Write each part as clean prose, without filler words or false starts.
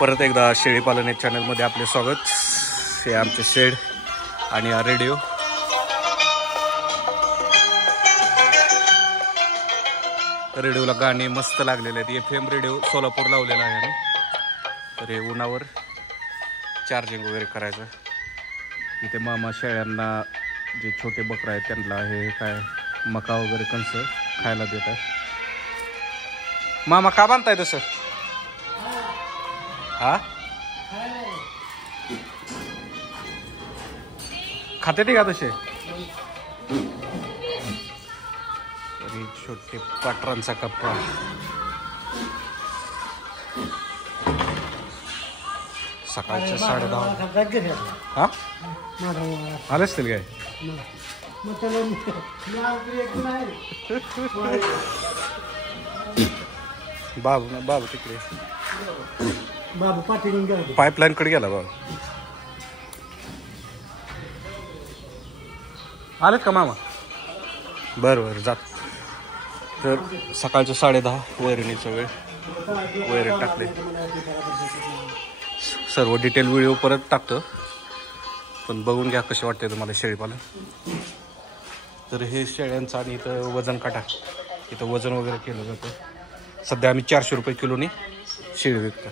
परत एकदा शेळीपालन या चॅनलमध्ये आपले स्वागत. हे आमचे शेड आणि हा रेडिओ. रेडिओला गाणी मस्त लागलेले आहेत. FM रेडिओ सोलापूर लावलेला आहे आम्ही. तर हे उन्हावर चार्जिंग वगैरे करायचं. इथे मामा शेळ्यांना जे छोटे बकरं आहेत त्यांना हे काय मका वगैरे कंस खायला देतात. मामा का बांधताय तसं? हा खाते ते का तसे? तरी छोटे पाटरांचा कप्पा. सकाळचे 10:30. हा आले असतील काय? बाबू तिकडे पाईपलाईन कडे गेला. बाबू आलेत का मामा? बरं जात. तर सकाळचे 10:30 वैरणीचा वेळ. वैरण टाकले. सर्व डिटेल व्हिडिओ परत टाकतो, पण बघून घ्या कसे वाटते तुम्हाला शेळीपालन. तर हे शेळ्यांचं आणि इथं वजन काटा. इथं वजन वगैरे केलं जातं. सध्या आम्ही 400 रुपये किलोनी शेळी विकतो.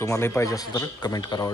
तुम्हालाही पाहिजे असेल तर कमेंट करा.